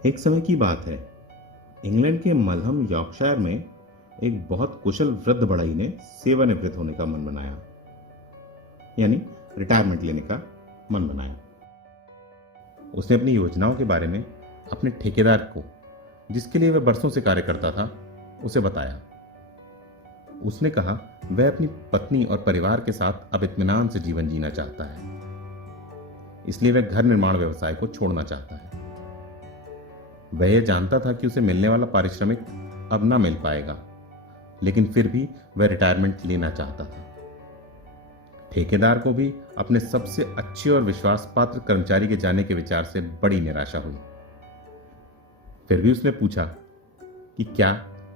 एक समय की बात है। इंग्लैंड के मलहम यॉर्कशायर में एक बहुत कुशल वृद्ध बढ़ई ने सेवानिवृत्त होने का मन बनाया, यानी रिटायरमेंट लेने का मन बनाया। उसने अपनी योजनाओं के बारे में अपने ठेकेदार को, जिसके लिए वह बरसों से कार्य करता था, उसे बताया। उसने कहा वह अपनी पत्नी और परिवार के साथ अब इत्मीनान से जीवन जीना चाहता है, इसलिए वह घर निर्माण व्यवसाय को छोड़ना चाहता है। वह यह जानता था कि उसे मिलने वाला पारिश्रमिक अब ना मिल पाएगा, लेकिन फिर भी वह रिटायरमेंट लेना चाहता था। ठेकेदार को भी अपने सबसे अच्छे और विश्वास पात्र कर्मचारी के जाने के विचार से बड़ी निराशा हुई। फिर भी उसने पूछा कि क्या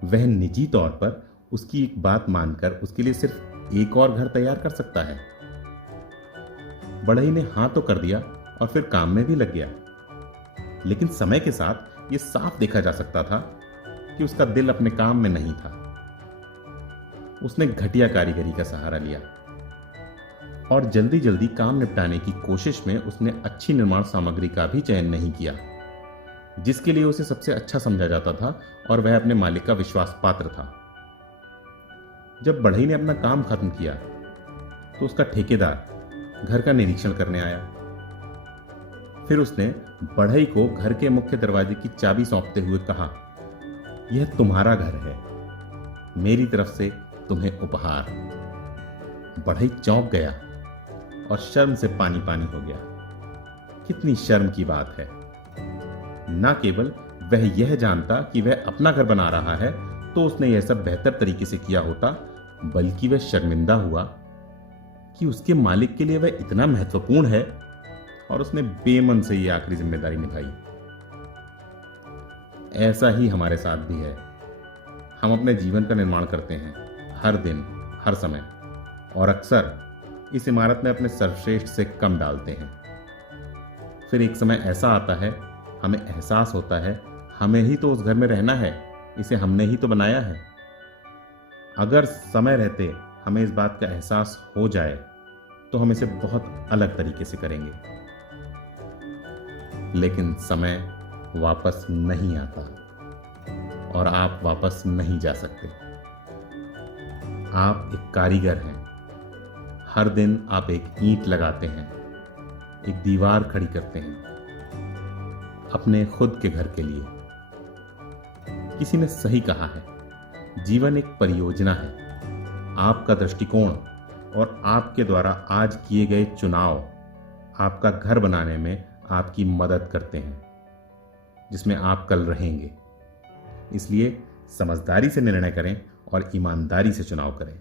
वह निजी तौर पर उसकी एक बात मानकर उसके लिए सिर्फ एक और घर तैयार कर सकता है। बढ़ई ने हां तो कर दिया और फिर काम में भी लग गया, लेकिन समय के साथ यह साफ देखा जा सकता था कि उसका दिल अपने काम में नहीं था। उसने घटिया कारीगरी का सहारा लिया और जल्दी जल्दी काम निपटाने की कोशिश में उसने अच्छी निर्माण सामग्री का भी चयन नहीं किया, जिसके लिए उसे सबसे अच्छा समझा जाता था और वह अपने मालिक का विश्वास पात्र था। जब बढ़ई ने अपना काम खत्म किया तो उसका ठेकेदार घर का निरीक्षण करने आया। फिर उसने बढ़ई को घर के मुख्य दरवाजे की चाबी सौंपते हुए कहा, यह तुम्हारा घर है, मेरी तरफ से तुम्हें उपहार। बढ़ई चौंक गया और शर्म से पानी पानी हो गया। कितनी शर्म की बात है। न केवल वह यह जानता कि वह अपना घर बना रहा है तो उसने यह सब बेहतर तरीके से किया होता, बल्कि वह शर्मिंदा हुआ कि उसके मालिक के लिए वह इतना महत्वपूर्ण है और उसने बेमन से यह आखिरी जिम्मेदारी निभाई। ऐसा ही हमारे साथ भी है। हम अपने जीवन का निर्माण करते हैं, हर दिन, हर समय, और अक्सर इस इमारत में अपने सर्वश्रेष्ठ से कम डालते हैं। फिर एक समय ऐसा आता है, हमें एहसास होता है हमें ही तो उस घर में रहना है, इसे हमने ही तो बनाया है। अगर समय रहते हमें इस बात का एहसास हो जाए तो हम इसे बहुत अलग तरीके से करेंगे, लेकिन समय वापस नहीं आता और आप वापस नहीं जा सकते। आप एक कारीगर हैं। हर दिन आप एक ईंट लगाते हैं, एक दीवार खड़ी करते हैं अपने खुद के घर के लिए। किसी ने सही कहा है, जीवन एक परियोजना है। आपका दृष्टिकोण और आपके द्वारा आज किए गए चुनाव आपका घर बनाने में आपकी मदद करते हैं, जिसमें आप कल रहेंगे। इसलिए समझदारी से निर्णय करें और ईमानदारी से चुनाव करें।